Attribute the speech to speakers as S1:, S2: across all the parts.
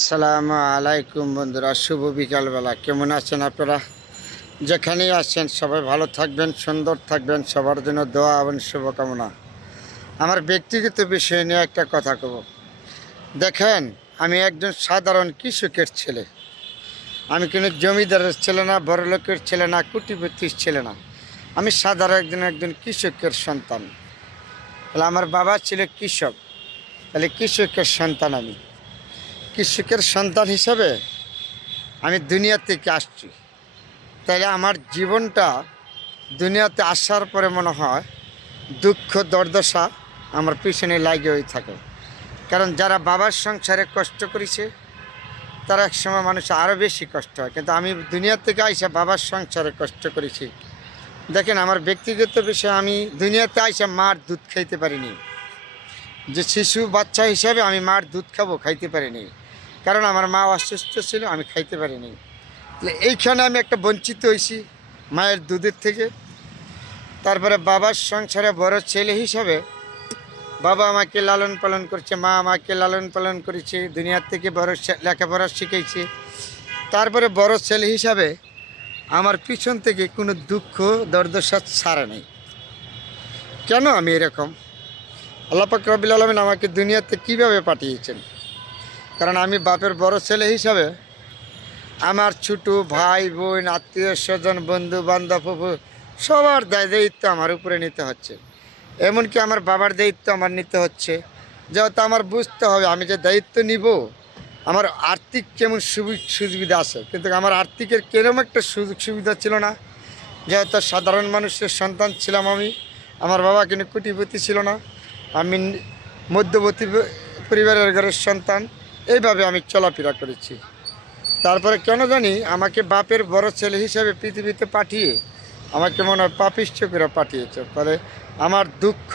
S1: আসসালামু আলাইকুম বন্ধুরা, শুভ বিকালবেলা। কেমন আছেন আপনারা? যেখানেই আছেন, সবাই ভালো থাকবেন, সুন্দর থাকবেন, সবার জন্য দোয়া এবং শুভকামনা। আমার ব্যক্তিগত বিষয় নিয়ে একটা কথা কব। দেখেন, আমি একজন সাধারণ কৃষকের ছেলে। আমি কোনো জমিদারের ছেলে না বড় লোকের ছেলে না কুটিপতির ছেলে না। আমি সাধারণ একজন একজন কৃষকের সন্তান। তাহলে আমার বাবা ছিল কৃষক। তাহলে কৃষকের সন্তান আমি। কৃষকের সন্তান হিসাবে আমি দুনিয়া থেকে আসছি। তাইলে আমার জীবনটা দুনিয়াতে আসার পরে মনে হয় দুঃখ, দর্দশা আমার পিছনে লাগেই থাকে। কারণ যারা বাবার সংসারে কষ্ট করেছে, তারা এক সময় মানুষ আরও বেশি কষ্ট হয়। কিন্তু আমি দুনিয়া থেকে আইসা বাবার সংসারে কষ্ট করেছি। দেখেন, আমার ব্যক্তিগত বিষয়ে আমি দুনিয়াতে আইসা মার দুধ খাইতে পারিনি। যে শিশু বাচ্চা হিসাবে আমি মার দুধ খাব, খাইতে পারিনি। কারণ আমার মা অসুস্থ ছিল, আমি খাইতে পারিনি। তাহলে এইখানে আমি একটা বঞ্চিত হয়েছি মায়ের দুধের থেকে। তারপরে বাবার সংসারে বড় ছেলে হিসাবে বাবা আমাকে লালন পালন করছে, মা আমাকে লালন পালন করেছে, দুনিয়ার থেকে বড় লেখাপড়া শিখেছে তারপরে বড় ছেলে হিসাবে আমার পিছন থেকে কোনো দুঃখ, দর্দশা ছাড়া নেই। কেন আমি এরকম? আল্লাপাক রবিল আলমিন আমাকে দুনিয়াতে কীভাবে পাঠিয়েছেন? কারণ আমি বাপের বড় ছেলে হিসাবে আমার ছোটো, ভাই, বোন, আত্মীয় স্বজন, বন্ধু, বান্ধব সবার দায় দায়িত্ব আমার উপরে নিতে হচ্ছে। এমনকি আমার বাবার দায়িত্ব আমার নিতে হচ্ছে। যেহেতু আমার বুঝতে হবে আমি যে দায়িত্ব নিব, আমার আর্থিক কেমন সুবি- সুবিধা আছে। কিন্তু আমার আর্থিকের কেরম একটা সুযোগ সুবিধা ছিল না। যেহেতু সাধারণ মানুষের সন্তান ছিলাম আমি, আমার বাবা কিন্তু কোটিপতি ছিল না। আমি মধ্যবর্তী পরিবারের ঘরের সন্তান। এইভাবে আমি চলাফেরা করেছি। তারপরে কেন জানি আমাকে বাপের বড় ছেলে হিসেবে পৃথিবীতে পাঠিয়ে আমাকে মনে হয় পাপিষ্ঠ করে পাঠিয়েছে। ফলে আমার দুঃখ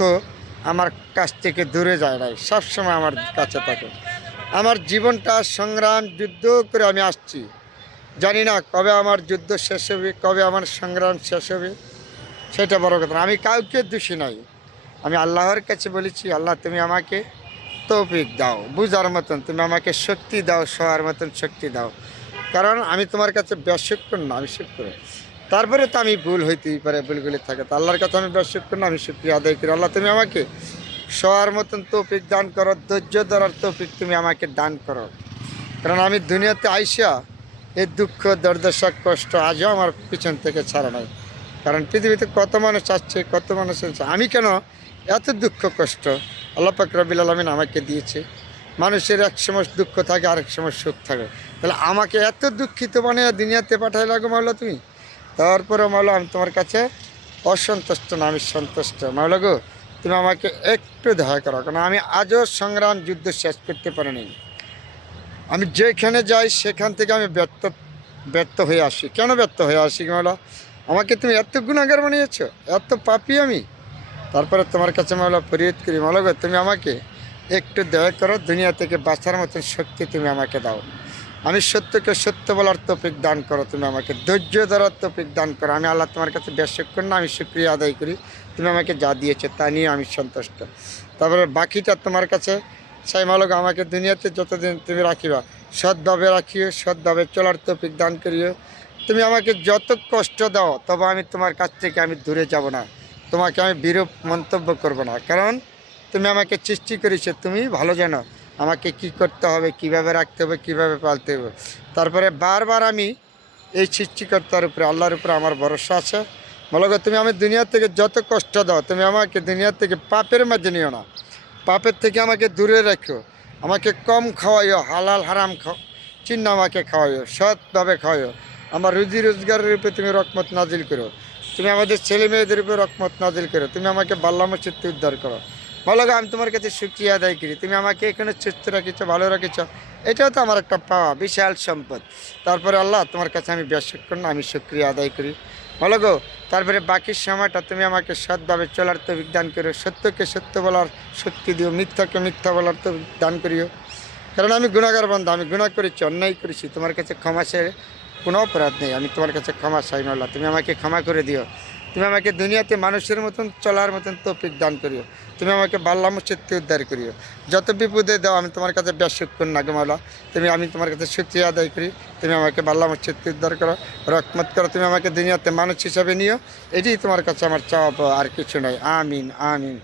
S1: আমার কাছ থেকে দূরে যায় নাই, সবসময় আমার কাছে থাকে। আমার জীবনটা সংগ্রাম, যুদ্ধ করে আমি আসছি। জানি না কবে আমার যুদ্ধ শেষ হবে, কবে আমার সংগ্রাম শেষ হবে, সেটা বড় কথা। আমি কাউকে দোষী নাই। আমি আল্লাহর কাছে বলেছি, আল্লাহ তুমি আমাকে তৌফিক দাও, বুঝার মতন। তুমি আমাকে শক্তি দাও সবার মতন শক্তি দাও। কারণ আমি তোমার কাছে ব্যাসক্ষণ না, আমি শুক্র তারপরে তো আমি ভুল হইতেই পারে, ভুলগুলি থাকে। তো আল্লাহর কাছে আমি ব্যাসক্ষণ না, আমি শুক্রিয়া আদায় করি। আল্লাহ, তুমি আমাকে সবার মতন তৌফিক দান করো, ধৈর্য ধরার তৌফিক তুমি আমাকে দান করো। কারণ আমি দুনিয়াতে আইসা এই দুঃখ, দর্দশা, কষ্ট আজও আমার পিছন থেকে ছাড়া নাই। কারণ পৃথিবীতে কত মানুষ আসছে, কত মানুষ আছে আমি কেন এত দুঃখ, কষ্ট আল্লাহ রবিল আলমিন আমাকে দিয়েছে। মানুষের এক সময় দুঃখ থাকে, আরেক সময় সুখ থাকে। তাহলে আমাকে এত দুঃখিত বানিয়ে দুনিয়াতে পাঠাই লাগো মাওলা তুমি? তারপরে মাওলা আমি তোমার কাছে অসন্তুষ্ট না, আমি সন্তুষ্ট। মাওলা গো, তুমি আমাকে একটু দেখা করো কারণ আমি আজও সংগ্রাম যুদ্ধ শেষ করতে পারিনি। আমি যেখানে যাই, সেখান থেকে আমি ব্যর্থ ব্যর্থ হয়ে আসি। কেন ব্যর্থ হয়ে আসি মাওলা? আমাকে তুমি এত গুণাগার বানিয়েছ, এত পাপি আমি। তারপরে তোমার কাছে মাওলা ফরিয়াদ করি মাওলা গো তুমি আমাকে একটু দয়া করো, দুনিয়া থেকে বাঁচার মতন শক্তি তুমি আমাকে দাও। আমি সত্যকে সত্য বলার তৌফিক দান করো, তুমি আমাকে ধৈর্য ধরার তৌফিক দান করো। আমি আল্লাহ তোমার কাছে বেশক্ষণ না, আমি শুক্রিয়া আদায় করি, তুমি আমাকে যা দিয়েছ তা নিয়ে আমি সন্তুষ্ট। তারপরে বাকিটা তোমার কাছে, সেই মালক, আমাকে দুনিয়াতে যতদিন তুমি রাখিবা, সৎভাবে রাখিও, সৎভাবে চলার তৌফিক দান করিও। তুমি আমাকে যত কষ্ট দাও, তবে আমি তোমার কাছ থেকে আমি দূরে যাব না। তোমাকে আমি বিরূপ মন্তব্য করব না। কারণ তুমি আমাকে সৃষ্টি করেছ, তুমি ভালো জানো আমাকে কি করতে হবে, কীভাবে রাখতে হবে, কীভাবে পালতে হবে। তারপরে বারবার আমি এই সৃষ্টিকর্তার উপরে, আল্লাহর উপরে আমার ভরসা আছে। বলো তুমি আমি দুনিয়া থেকে যত কষ্ট দাও, তুমি আমাকে দুনিয়া থেকে পাপের মাঝে নিও না। পাপের থেকে আমাকে দূরে রাখো। আমাকে কম খাওয়াইও, হালাল, হারাম খাও চিহ্ন আমাকে খাওয়াইও, সৎভাবে খাওয়াইও। আমার রুজি রোজগারের রূপে তুমি রকমত নাজিল করো। তুমি আমাদের ছেলে মেয়েদের উপরে রকমত নাজিল করো। তুমি আমাকে বাল্লা মসজিদে উদ্ধার করো। ভালো আমি তোমার কাছে সুক্রিয়া আদায় করি। তুমি আমাকে এখানে সুস্থ রাখিছ, ভালো রাখিছ। এটাও তো আমার একটা পাওয়া, বিশাল সম্পদ। তারপরে আল্লাহ তোমার কাছে আমি বেশক্ষণ আমি সুক্রিয়া আদায় করি। ভালো গো, তারপরে বাকি সময়টা তুমি আমাকে সৎভাবে চলার তো দান করো সত্যকে সত্য বলার শক্তি দিও, মিথ্যাকে মিথ্যা বলার তো দান করিও। কারণ আমি গুণাগার বন্ধ, আমি গুণা করেছি, অন্যায় করেছি, তোমার কাছে ক্ষমা সে কোনো অপরাধ নেই। আমি তোমার কাছে ক্ষমা চাই মাল্লা তুমি আমাকে ক্ষমা করে দিও। তুমি আমাকে দুনিয়াতে মানুষের মতন, চলার মতন তৌফিক দান করিও। তুমি আমাকে বাল্লা মসজিদকে উদ্ধার করিও। যত বিপদে দাও, আমি তোমার কাছে বেশুক্ষণ না মাওলা। তুমি, আমি তোমার কাছে শুক্রিয়া আদায় করি। তুমি আমাকে বাল্লা মসজিদকে উদ্ধার করো রকমত করো। তুমি আমাকে দুনিয়াতে মানুষ হিসাবে নিও। এটি তোমার কাছে আমার চাওয়া আর কিছু নয়। আমিন আমিন।